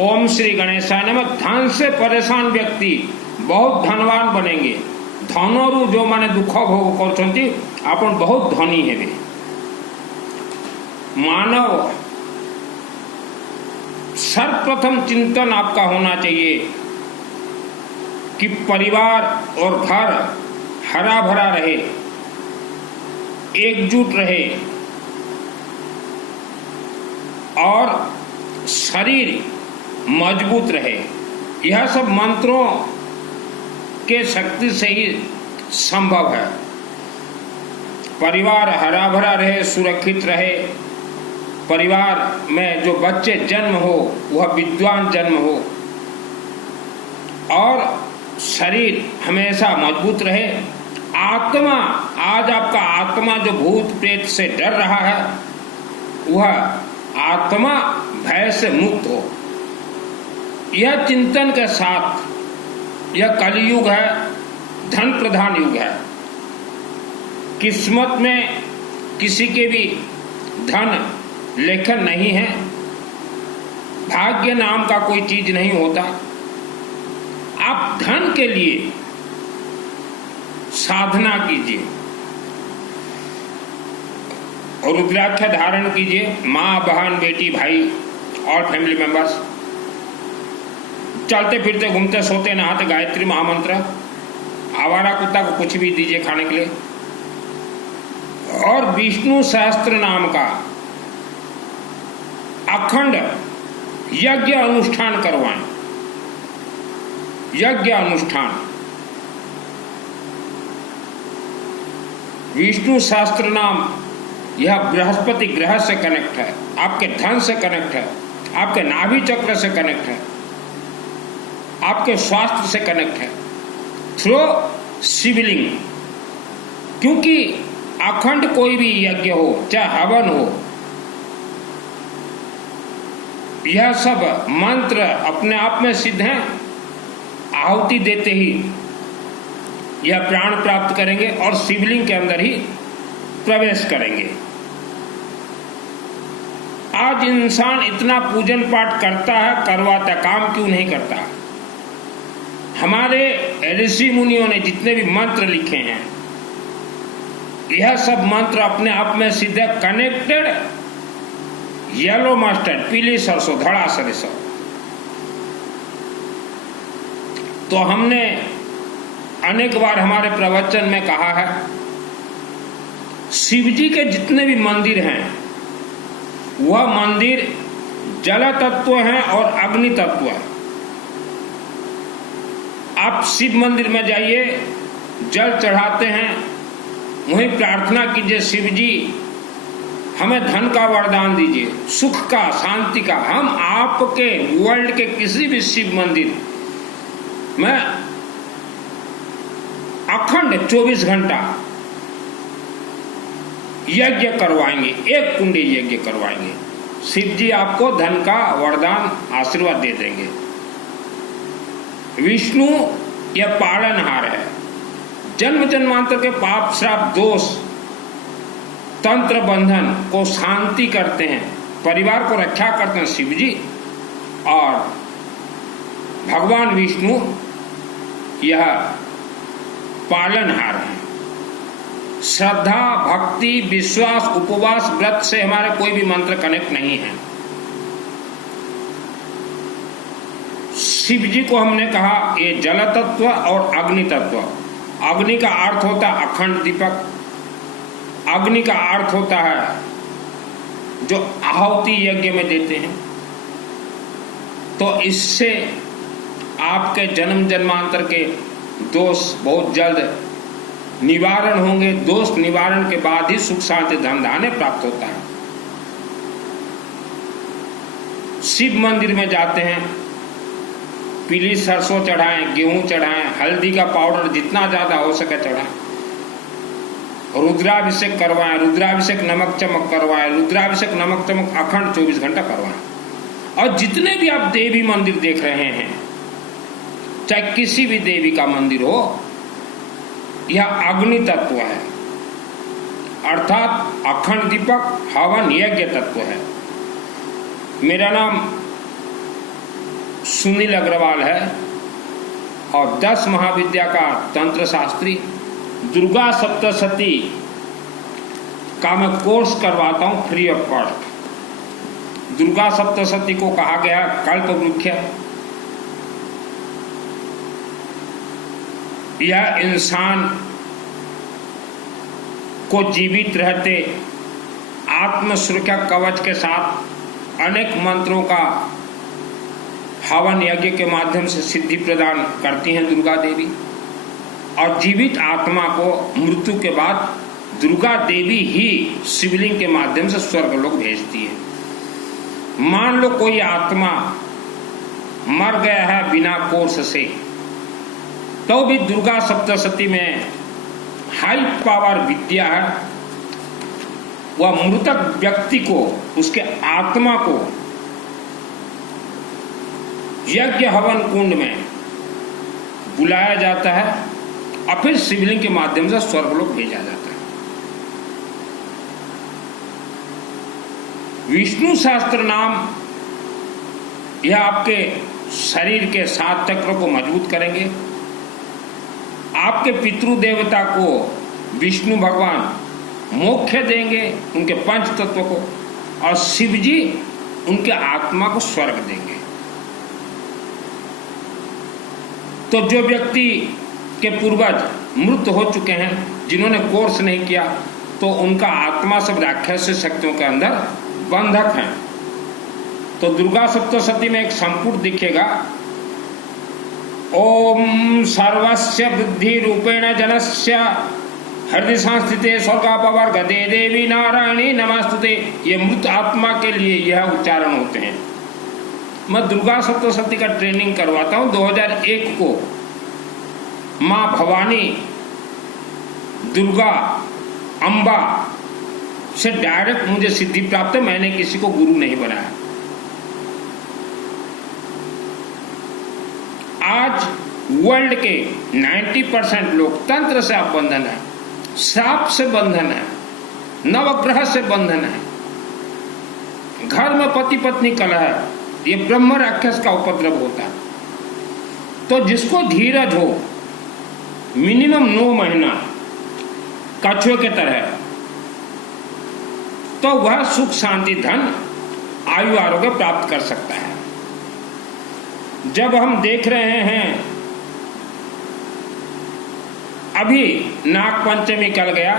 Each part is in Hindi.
ओम श्री गणेशाय नमः। धन से परेशान व्यक्ति बहुत धनवान बनेंगे। धनरू जो माने दुख भोग करछंती आपण बहुत धनी हेबे। मानव सर्वप्रथम चिंतन आपका होना चाहिए कि परिवार और घर हरा भरा रहे, एकजुट रहे और शरीर मजबूत रहे। यह सब मंत्रों के शक्ति से ही संभव है। परिवार हरा भरा रहे, सुरक्षित रहे, परिवार में जो बच्चे जन्म हो वह विद्वान जन्म हो और शरीर हमेशा मजबूत रहे। आत्मा, आज आपका आत्मा जो भूत प्रेत से डर रहा है वह आत्मा भय से मुक्त हो। यह चिंतन के साथ, यह कलयुग है, धन प्रधान युग है। किस्मत में किसी के भी धन लेखन नहीं है। भाग्य नाम का कोई चीज नहीं होता। आप धन के लिए साधना कीजिए और रुद्राक्ष धारण कीजिए। माँ, बहन, बेटी, भाई और फैमिली मेंबर्स चलते फिरते घूमते सोते नहाते गायत्री महामंत्र, आवारा कुत्ता को कुछ भी दीजिए खाने के लिए, और विष्णु सहस्त्र नाम का अखंड यज्ञ अनुष्ठान करवाएं। यज्ञ अनुष्ठान विष्णु सहस्त्र नाम, यह बृहस्पति ग्रह से कनेक्ट है, आपके धन से कनेक्ट है, आपके नाभि चक्र से कनेक्ट है, आपके स्वास्थ्य से कनेक्ट है थ्रू शिवलिंग। क्योंकि अखंड कोई भी यज्ञ हो, चाहे हवन हो, यह सब मंत्र अपने आप में सिद्ध हैं। आहुति देते ही यह प्राण प्राप्त करेंगे और शिवलिंग के अंदर ही प्रवेश करेंगे। आज इंसान इतना पूजन पाठ करता है, करवाता, काम क्यों नहीं करता? हमारे ऋषि मुनियों ने जितने भी मंत्र लिखे हैं, यह सब मंत्र अपने आप में सीधे कनेक्टेड। येलो मस्टर्ड, पीली सरसों, धड़ा सरसों। तो हमने अनेक बार हमारे प्रवचन में कहा है, शिव जी के जितने भी मंदिर हैं वह मंदिर जल तत्व हैं और अग्नि तत्व है। आप शिव मंदिर में जाइए, जल चढ़ाते हैं, वहीं प्रार्थना कीजिए, शिव जी हमें धन का वरदान दीजिए, सुख का, शांति का। हम आपके वर्ल्ड के किसी भी शिव मंदिर में अखंड 24 घंटा यज्ञ करवाएंगे, एक कुंडी यज्ञ करवाएंगे। शिव जी आपको धन का वरदान आशीर्वाद दे देंगे। विष्णु यह पालनहार है, जन्म जन्मांतर के पाप श्राप दोष तंत्र बंधन को शांति करते हैं, परिवार को रक्षा करते हैं शिव जी। और भगवान विष्णु यह पालनहार है। श्रद्धा, भक्ति, विश्वास, उपवास, व्रत से हमारे कोई भी मंत्र कनेक्ट नहीं है। शिव जी को हमने कहा ये जल तत्व और अग्नि तत्व। अग्नि का अर्थ होता है अखंड दीपक, अग्नि का अर्थ होता है जो आहुति यज्ञ में देते हैं। तो इससे आपके जन्म जन्मांतर के दोष बहुत जल्द निवारण होंगे। दोष निवारण के बाद ही सुख शांति धन धान्य प्राप्त होता है। शिव मंदिर में जाते हैं, पीली सरसों चढ़ाएं, गेहूं चढ़ाएं, हल्दी का पाउडर जितना ज्यादा हो सके चढ़ाएं, रुद्राभिषेक करवाएं, रुद्राभिषेक नमक चमक करवाएं, रुद्राभिषेक नमक चमक अखंड 24 घंटा करवाएं। और जितने भी आप देवी मंदिर देख रहे हैं, चाहे किसी भी देवी का मंदिर हो, यह अग्नि तत्व है, अर्थात अखंड दीपक हवन यज्ञ तत्व है। मेरा नाम सुनील अग्रवाल है और 10 महाविद्या का तंत्र शास्त्री। दुर्गा सप्तशती का मैं कोर्स करवाता हूँ free of cost. Durga Saptashati को कहा गया कल्पवृक्ष। यह इंसान को जीवित रहते आत्म सुरक्षा कवच के साथ अनेक मंत्रों का हवन यज्ञ के माध्यम से सिद्धि प्रदान करती हैं दुर्गा देवी, और जीवित आत्मा को मृत्यु के बाद दुर्गा देवी ही शिवलिंग के माध्यम से स्वर्गलोक भेजती है। मान लो कोई आत्मा मर गया है बिना कोर्स से, तो भी दुर्गा सप्तशती में हाई पावर विद्या है। वह मृतक व्यक्ति को, उसके आत्मा को यज्ञ हवन कुंड में बुलाया जाता है और फिर शिवलिंग के माध्यम से स्वर्गलोक भेजा जाता है। विष्णु सहस्त्र नाम यह आपके शरीर के 7 चक्रों को मजबूत करेंगे। आपके पितृदेवता को विष्णु भगवान मोक्ष देंगे, उनके पंच तत्व को, और शिव जी उनके आत्मा को स्वर्ग देंगे। तो जो व्यक्ति के पूर्वज मृत हो चुके हैं, जिन्होंने कोर्स नहीं किया, तो उनका आत्मा सब राक्षस शक्तियों के अंदर बंधक है। तो दुर्गा सप्तशती में एक संपुट दिखेगा, ओम सर्वस्य बुद्धि रूपेण जनस्य हृदय संस्थिते स्वर्गापवर गदे देवी नारायणी नमस्तुते। ये मृत आत्मा के लिए यह उच्चारण होते हैं। मैं दुर्गा सप्तशती का ट्रेनिंग करवाता हूँ। 2001 को माँ भवानी दुर्गा अम्बा से डायरेक्ट मुझे सिद्धि प्राप्त है। मैंने किसी को गुरु नहीं बनाया। आज वर्ल्ड के 90% लोग तंत्र से आप बंधन है, सांप से बंधन है, नवग्रह से बंधन है, घर में पति पत्नी कलह है, ये ब्रह्म राक्षस का उपद्रव होता है। तो जिसको धीरज हो, मिनिमम 9 महीना कछुए के तरह, तो वह सुख शांति धन आयु आरोग्य प्राप्त कर सकता है। जब हम देख रहे हैं अभी नाग पंचमी कल गया,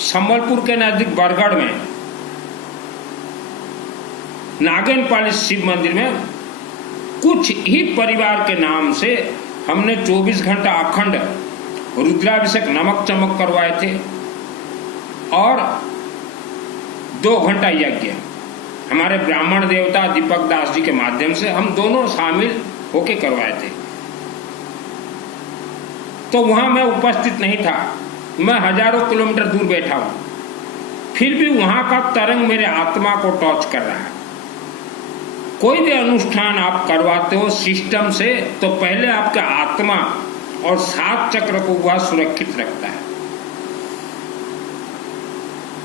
संबलपुर के नजदीक बरगढ़ में नागेनपाली शिव मंदिर में कुछ ही परिवार के नाम से हमने 24 घंटा अखंड रुद्राभिषेक नमक चमक करवाए थे और 2 घंटा यज्ञ हमारे ब्राह्मण देवता दीपक दास जी के माध्यम से हम दोनों शामिल होके करवाए थे। तो वहां मैं उपस्थित नहीं था, मैं हजारों किलोमीटर दूर बैठा हूं, फिर भी वहां का तरंग मेरे आत्मा को टच कर रहा है। कोई भी अनुष्ठान आप करवाते हो सिस्टम से, तो पहले आपका आत्मा और 7 चक्र को वह सुरक्षित रखता है।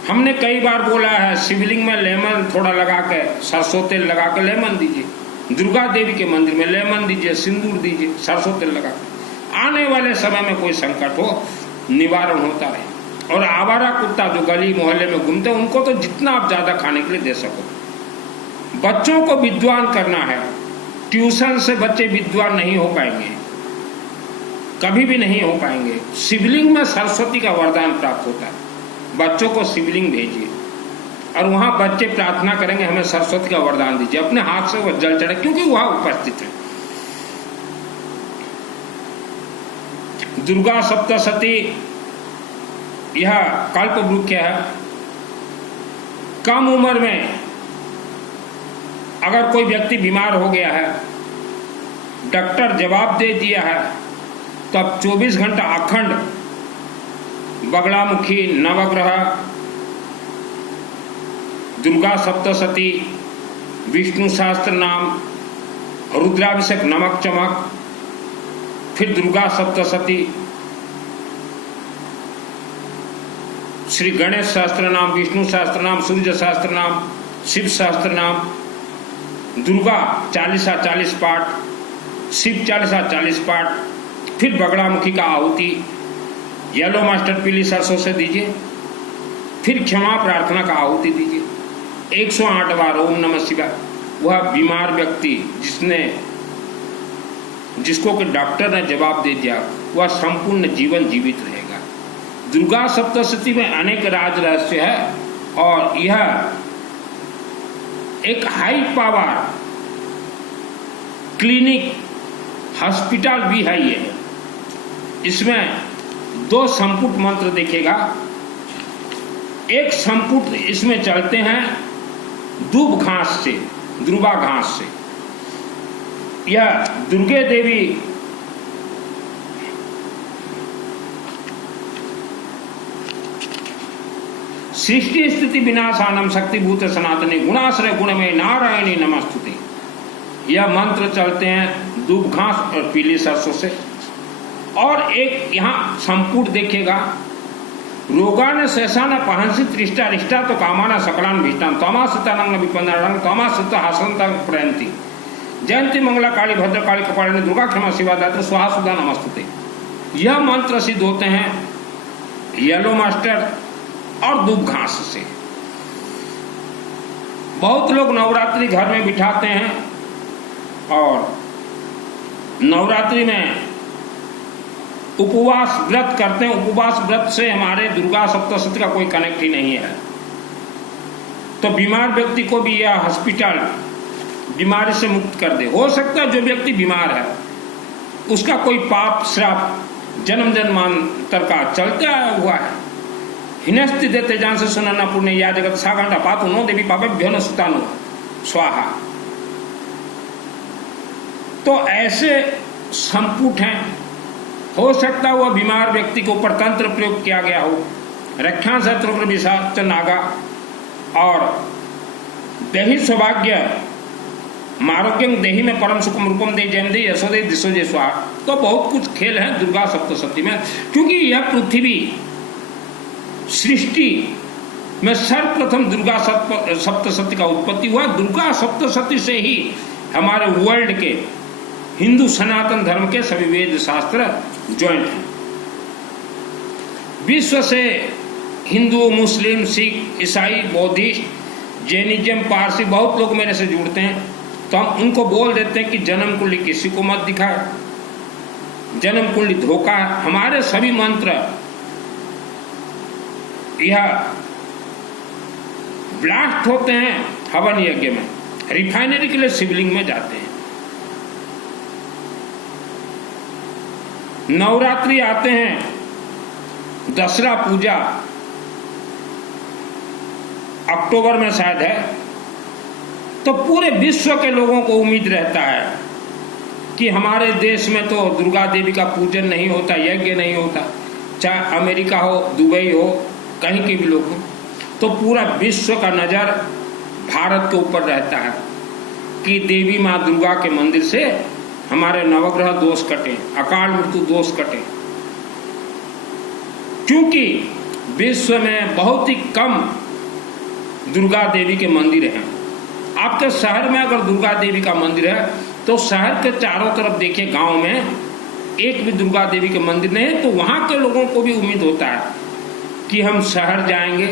हमने कई बार बोला है शिवलिंग में लेमन थोड़ा लगा के, सरसों तेल लगा के लेमन दीजिए, दुर्गा देवी के मंदिर में लेमन दीजिए, सिंदूर दीजिए, सरसों तेल लगा के। आने वाले समय में कोई संकट हो, निवारण होता रहे। और आवारा कुत्ता जो गली मोहल्ले में घूमते हैं, उनको तो जितना आप ज्यादा खाने के लिए दे सको। बच्चों को विद्वान करना है। ट्यूशन से बच्चे विद्वान नहीं हो पाएंगे, कभी भी नहीं हो पाएंगे। शिवलिंग में सरस्वती का वरदान प्राप्त होता है। बच्चों को शिवलिंग भेजिए और वहां बच्चे प्रार्थना करेंगे, हमें सरस्वती का वरदान दीजिए। अपने हाथ से वह जल चढ़े, क्योंकि वहां उपस्थित है। दुर्गा सप्तशती यह कल्प वृक्ष है। कम उम्र में अगर कोई व्यक्ति बीमार हो गया है, डॉक्टर जवाब दे दिया है, तो अब 24 घंटा अखंड बगलामुखी नवग्रह, दुर्गा सप्तशती, विष्णु सहस्त्र नाम, रुद्राभिषेक नमक चमक, फिर दुर्गा सप्तशती, श्री गणेश सहस्त्र नाम, विष्णु सहस्त्र नाम, सूर्य सहस्त्र नाम, शिव सहस्त्र नाम, दुर्गा 40 पाठ, शिव चालीसा 40 पाठ, फिर बगड़ामुखी का आहुति, येलो मास्टर पीली सरसों से दीजिए, फिर क्षमा प्रार्थना का आहुति दीजिए, 108 बार ओम नमः शिवाय। वह बीमार व्यक्ति जिसको कि डॉक्टर ने जवाब दे दिया, वह संपूर्ण जीवन जीवित रहेगा। दुर्गा सप्तशती में अनेक राज रहस्य है और यह एक हाई पावर क्लिनिक हॉस्पिटल भी है। ये इसमें 2 संपुट मंत्र देखेगा। एक संपुट इसमें चलते हैं दूब घास से, ध्रुवा घास से। यह दुर्गे देवी सृष्टि स्थिति विनाशानम शक्तिभूत सनातनी गुणाश्रय गुणमय नारायणी नमस्तुते। यह मंत्र चलते हैं दूब घास और पीली सरसों से। और एक यहाँ संपुट देखिएगा, रोगान शेषान पहंसी त्रिष्टा रिष्टा तो कामाना सकलान भीष्टान तमासुतानंग विपन्नारंग तमासुत हासंतंग प्रयंती जयंती मंगला काली भद्र काली कपालिनी दुर्गा क्षमा शिवा दात्र स्वाहा सुधा नमस्तुते। यह मंत्र सिद्ध होते हैं येलो मास्टर और दूब घास से। बहुत लोग नवरात्रि घर में बिठाते हैं और नवरात्रि में उपवास व्रत करते हैं। उपवास व्रत से हमारे दुर्गा सप्तशती का कोई कनेक्ट ही नहीं है। तो बीमार व्यक्ति को भी यह हॉस्पिटल बीमारी से मुक्त कर दे। हो सकता है जो व्यक्ति बीमार है उसका कोई पाप श्राप जन्म जन्मांतर का चलता आया हुआ है। हिनस्ति देते जान से सुनना पुण्य या जगत सागंडा पातु नो देवी पापेभ्यो न सुतानु स्वाहा। तो ऐसे संपुट हैं। हो सकता है वह बीमार व्यक्ति के ऊपर तंत्र प्रयोग किया गया हो। रक्षा शत्रु विषाक्त नागा और देहि सौभाग्य मारोग्यम देहि में परम सुखम रूपम दे जैन दे यशोदे दिशो जय स्वाहा। तो बहुत कुछ खेल है दुर्गा सप्तशती में, क्योंकि यह पृथ्वी सृष्टि में सर्वप्रथम दुर्गा सप्तशती का उत्पत्ति हुआ। दुर्गा सप्तशती से ही हमारे वर्ल्ड के हिंदू सनातन धर्म के सभी वेद शास्त्र ज्वाइंट हैं। विश्व से हिंदू, मुस्लिम, सिख, ईसाई, बौद्धिस्ट, जैनिज्म, पारसी बहुत लोग मेरे से जुड़ते हैं। तो हम उनको बोल देते हैं कि जन्म कुंडली किसी को मत दिखाए, जन्म कुंडली धोखा है। हमारे सभी मंत्र यह ब्लास्ट होते हैं हवन यज्ञ में, रिफाइनरी के लिए शिवलिंग में जाते हैं। नवरात्रि आते हैं, दसरा पूजा अक्टूबर में शायद है। तो पूरे विश्व के लोगों को उम्मीद रहता है कि हमारे देश में तो दुर्गा देवी का पूजन नहीं होता, यज्ञ नहीं होता, चाहे अमेरिका हो, दुबई हो, कहीं के भी लोग हो। तो पूरा विश्व का नज़र भारत के ऊपर रहता है कि देवी माँ दुर्गा के मंदिर से हमारे नवग्रह दोष कटे, अकाल मृत्यु दोष कटे। क्योंकि विश्व में बहुत ही कम दुर्गा देवी के मंदिर हैं। आपके शहर में अगर दुर्गा देवी का मंदिर है तो शहर के चारों तरफ देखिए, गांव में एक भी दुर्गा देवी के मंदिर नहीं है। तो वहां के लोगों को भी उम्मीद होता है कि हम शहर जाएंगे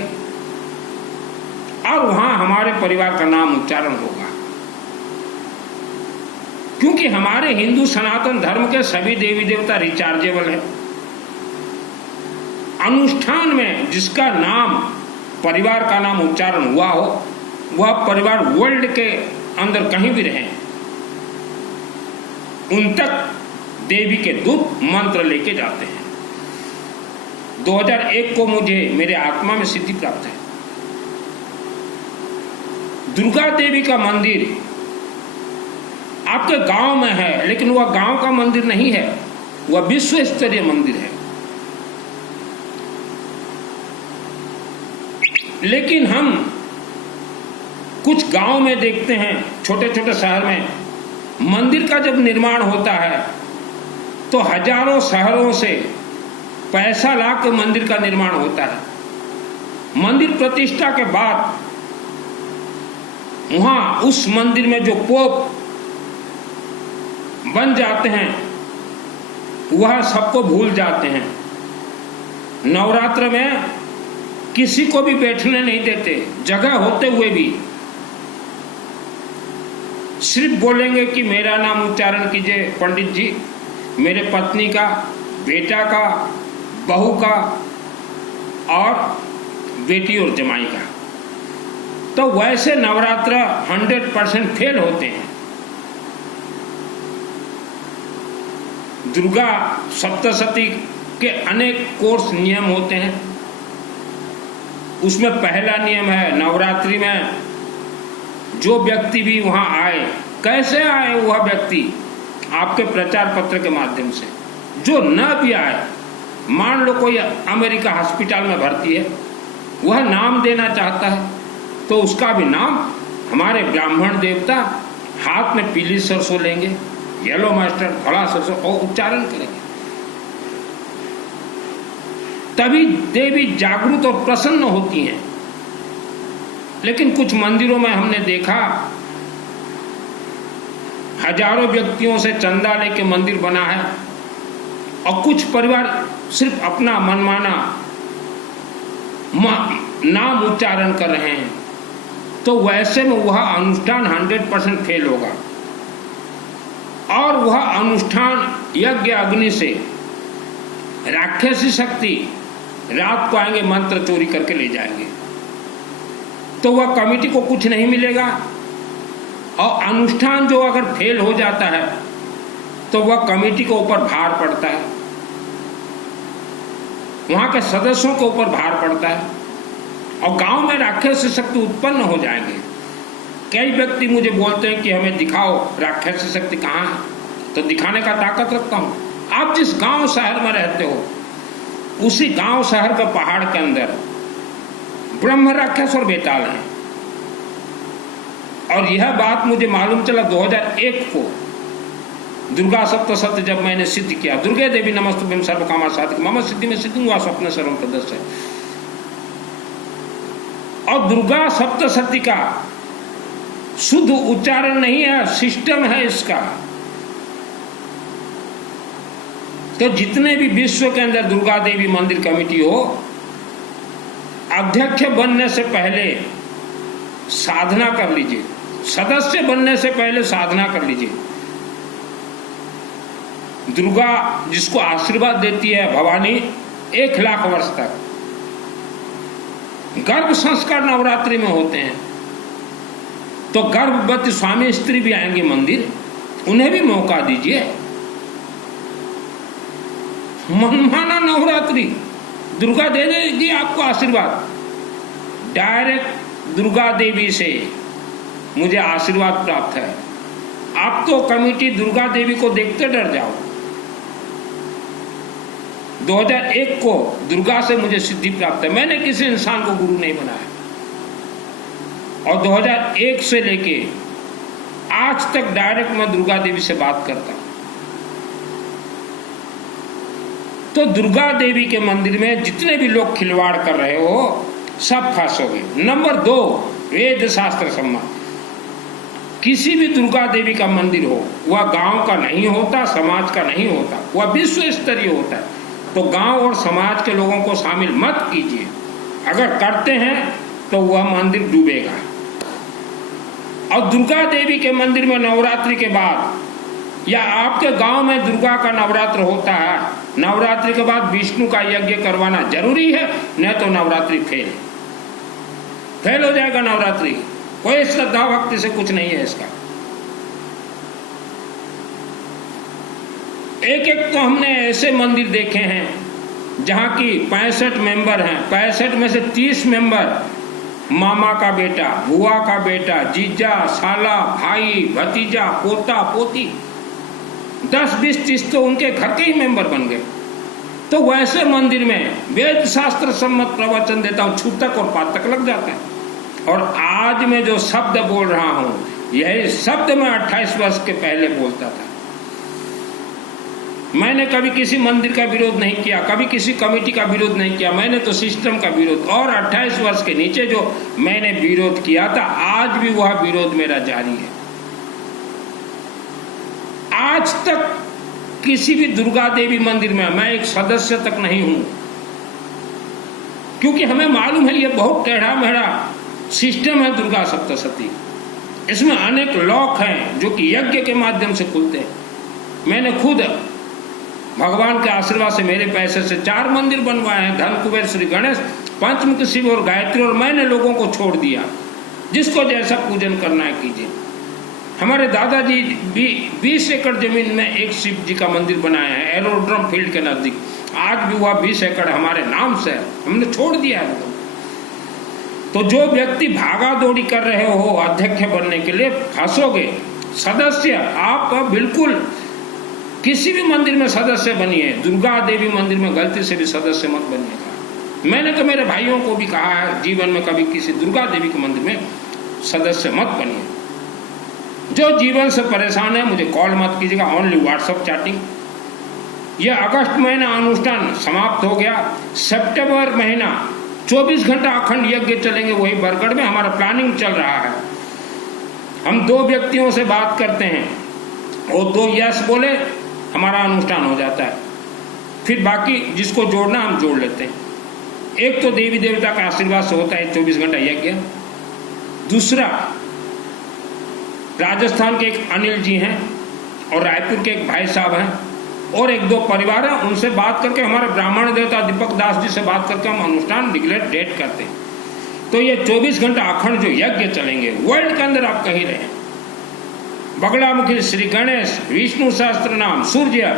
और वहां हमारे परिवार का नाम उच्चारण होगा। क्योंकि हमारे हिंदू सनातन धर्म के सभी देवी देवता रिचार्जेबल है। अनुष्ठान में जिसका नाम, परिवार का नाम उच्चारण हुआ हो, वह परिवार वर्ल्ड के अंदर कहीं भी रहे, उन तक देवी के दूत मंत्र लेके जाते हैं। 2001 को मुझे मेरे आत्मा में सिद्धि प्राप्त है। दुर्गा देवी का मंदिर आपके गांव में है, लेकिन वह गांव का मंदिर नहीं है, वह विश्व स्तरीय मंदिर है। लेकिन हम कुछ गांव में देखते हैं, छोटे छोटे शहर में मंदिर का जब निर्माण होता है तो हजारों शहरों से पैसा ला के मंदिर का निर्माण होता है। मंदिर प्रतिष्ठा के बाद वहां उस मंदिर में जो पोप बन जाते हैं, वह सबको भूल जाते हैं। नवरात्र में किसी को भी बैठने नहीं देते, जगह होते हुए भी सिर्फ बोलेंगे कि मेरा नाम उच्चारण कीजिए पंडित जी, मेरे पत्नी का, बेटा का, बहू का और बेटी और जमाई का। तो वैसे नवरात्र 100% फेल होते हैं। दुर्गा सप्तशती के अनेक कोर्स नियम होते हैं। उसमें पहला नियम है, नवरात्रि में जो व्यक्ति भी वहां आए, कैसे आए वह व्यक्ति, आपके प्रचार पत्र के माध्यम से। जो न भी आए, मान लो कोई अमेरिका हॉस्पिटल में भर्ती है, वह नाम देना चाहता है तो उसका भी नाम हमारे ब्राह्मण देवता हाथ में पीली सरसों लेंगे, येलो मस्टर्ड, फला सरसों और उच्चारण करेंगे। तभी देवी जागृत और प्रसन्न होती हैं। लेकिन कुछ मंदिरों में हमने देखा, हजारों व्यक्तियों से चंदा लेके मंदिर बना है और कुछ परिवार सिर्फ अपना मनमाना नाम उच्चारण कर रहे हैं। तो वैसे में वह अनुष्ठान 100% फेल होगा और वह अनुष्ठान यज्ञ अग्नि से राक्षसी शक्ति रात को आएंगे, मंत्र चोरी करके ले जाएंगे। तो वह कमेटी को कुछ नहीं मिलेगा और अनुष्ठान जो अगर फेल हो जाता है तो वह कमेटी के ऊपर भार पड़ता है, वहां के सदस्यों के ऊपर भार पड़ता है और गांव में राक्षसी शक्ति उत्पन्न हो जाएंगे। कई व्यक्ति मुझे बोलते हैं कि हमें दिखाओ राक्षसी शक्ति कहाँ है, तो दिखाने का ताकत रखता हूं। आप जिस गांव शहर में रहते हो, उसी गांव शहर के पहाड़ के अंदर ब्रह्म राक्षस और बेताल हैं। और यह बात मुझे मालूम चला 2001 को दुर्गा सप्तशती जब मैंने सिद्ध किया, दुर्गे देवी नमस्तुभ्यं सर्वकामा साधिके मम सिद्धि में सिद्धि हुआ स्वप्न सर्वं प्रदर्शय। और दुर्गा सप्तशती का शुद्ध उच्चारण नहीं है, सिस्टम है इसका। तो जितने भी विश्व के अंदर दुर्गा देवी मंदिर कमेटी हो, अध्यक्ष बनने से पहले साधना कर लीजिए, सदस्य बनने से पहले साधना कर लीजिए। दुर्गा जिसको आशीर्वाद देती है भवानी 1,00,000 वर्ष तक। गर्भ संस्कार नवरात्रि में होते हैं, तो गर्भवती स्वामी स्त्री भी आएंगे मंदिर, उन्हें भी मौका दीजिए। मनमाना नवरात्रि दुर्गा दे देगी आपको आशीर्वाद। डायरेक्ट दुर्गा देवी से मुझे आशीर्वाद प्राप्त है। आप तो कमेटी दुर्गा देवी को देखते डर जाओ। 2001 को दुर्गा से मुझे सिद्धि प्राप्त है। मैंने किसी इंसान को गुरु नहीं बनाया और 2001 से लेके आज तक डायरेक्ट मैं दुर्गा देवी से बात करता हूं। तो दुर्गा देवी के मंदिर में जितने भी लोग खिलवाड़ कर रहे हो सब फंसोगे। नंबर 2, वेद शास्त्र सम्मत किसी भी दुर्गा देवी का मंदिर हो, वह गांव का नहीं होता, समाज का नहीं होता, वह विश्व स्तरीय होता है। तो गांव और समाज के लोगों को शामिल मत कीजिए। अगर करते हैं तो वह मंदिर डूबेगा। और दुर्गा देवी के मंदिर में नवरात्रि के बाद या आपके गांव में दुर्गा का नवरात्र होता है, नवरात्रि के बाद विष्णु का यज्ञ करवाना जरूरी है, नहीं तो नवरात्रि फेल हो जाएगा। नवरात्रि कोई श्रद्धा भक्ति से कुछ नहीं है इसका। एक एक तो हमने ऐसे मंदिर देखे हैं जहां की 65 मेंबर हैं, 65 में से 30 मेंबर मामा का बेटा, बुआ का बेटा, जीजा, साला, भाई, भतीजा, पोता, पोती, 10, 20, 30 तो उनके घर के ही मेंबर बन गए। तो वैसे मंदिर में वेद शास्त्र सम्मत प्रवचन देता हूं, छूतक और पातक लग जाते हैं। और आज मैं जो शब्द बोल रहा हूं, यही शब्द मैं 28 वर्ष के पहले बोलता था। मैंने कभी किसी मंदिर का विरोध नहीं किया, कभी किसी कमेटी का विरोध नहीं किया, मैंने तो सिस्टम का विरोध। और 28 वर्ष के नीचे जो मैंने विरोध किया था, आज भी वह विरोध मेरा जारी है। आज तक किसी भी दुर्गा देवी मंदिर में मैं एक सदस्य तक नहीं हूं, क्योंकि हमें मालूम है ये बहुत टेढ़ा मेढ़ा सिस्टम है दुर्गा सप्तशती। इसमें अनेक लॉक हैं जो कि यज्ञ के माध्यम से खुलते हैं। मैंने खुद भगवान के आशीर्वाद से मेरे पैसे से 4 मंदिर बनवाए हैं, धन कुबेर, श्री गणेश, पंचमुखी शिव और गायत्री, और मैंने लोगों को छोड़ दिया, जिसको जैसा पूजन करना है कीजिए। हमारे दादाजी भी 20 एकड़ जमीन में एक शिव जी का मंदिर बनाए हैं एरोड्रम फील्ड के नजदीक। आज भी वह 20 एकड़ हमारे नाम से है, हमने छोड़ दिया है। तो जो व्यक्ति भागा दौड़ी कर रहे हो अध्यक्ष बनने के लिए, फंसोगे। सदस्य आप बिल्कुल किसी भी मंदिर में सदस्य बनिए, दुर्गा देवी मंदिर में गलती से भी सदस्य मत बनिएगा। मैंने तो मेरे भाइयों को भी कहा है, जीवन में कभी किसी दुर्गा देवी के मंदिर में सदस्य मत बनिए। जो जीवन से परेशान है मुझे कॉल मत कीजिएगा, ओनली व्हाट्सएप चैटिंग। यह अगस्त महीना अनुष्ठान समाप्त हो गया। सितंबर महीना 24 घंटा अखंड यज्ञ चलेंगे, वही बरगढ़ में हमारा प्लानिंग चल रहा है। हम 2 व्यक्तियों से बात करते हैं, वो 2 यस बोले, हमारा अनुष्ठान हो जाता है। फिर बाकी जिसको जोड़ना हम जोड़ लेते हैं। एक तो देवी देवता का आशीर्वाद से होता है 24 घंटा यज्ञ। दूसरा, राजस्थान के एक अनिल जी हैं और रायपुर के एक भाई साहब हैं और 1-2 परिवार हैं, उनसे बात करके, हमारे ब्राह्मण देवता दीपक दास जी से बात करके हम अनुष्ठान डिक्लेयर डेट करते हैं। तो ये 24 घंटा अखंड जो यज्ञ चलेंगे वर्ल्ड के अंदर, आप कहीं रहे, बगलामुखी, श्री गणेश, विष्णु सहस्त्र नाम, सूर्य,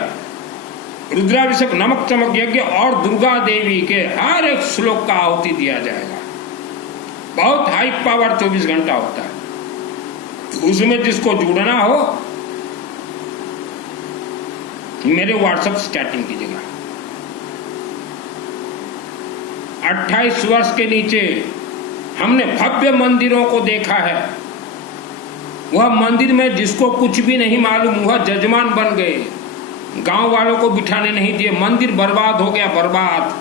रुद्राभिषेक, नमक चमक यज्ञ और दुर्गा देवी के हर एक श्लोक का आहुति दिया जाएगा। बहुत हाई पावर 24 घंटा होता है। उसमें जिसको जुड़ना हो मेरे व्हाट्सएप से चैटिंग कीजिएगा। 28 वर्ष के नीचे हमने भव्य मंदिरों को देखा है। वह मंदिर में जिसको कुछ भी नहीं मालूम वह जजमान बन गए, गांव वालों को बिठाने नहीं दिए, मंदिर बर्बाद हो गया, बर्बाद।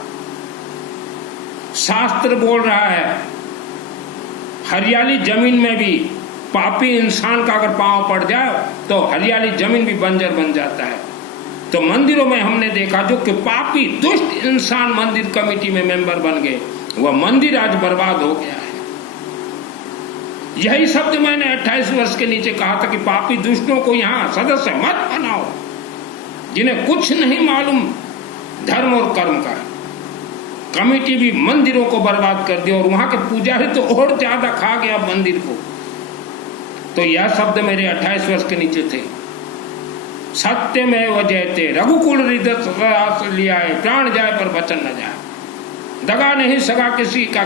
शास्त्र बोल रहा है हरियाली जमीन में भी पापी इंसान का अगर पांव पड़ जाए तो हरियाली जमीन भी बंजर बन जाता है। तो मंदिरों में हमने देखा जो कि पापी दुष्ट इंसान मंदिर कमेटी में मेंबर बन गए, वह मंदिर आज बर्बाद हो गया है। यही शब्द मैंने 28 वर्ष के नीचे कहा था कि पापी दुष्टों को यहाँ सदस्य मत बनाओ, जिन्हें कुछ नहीं मालूम धर्म और कर्म का। कमेटी भी मंदिरों को बर्बाद कर दिया और वहां के पुजारी तो और ज्यादा खा गया मंदिर को। तो यह शब्द मेरे 28 वर्ष के नीचे थे। सत्यमेव जयते, रघुकुल हृदय लिया है, प्राण जाए पर वचन न जाए। दगा नहीं सगा किसी का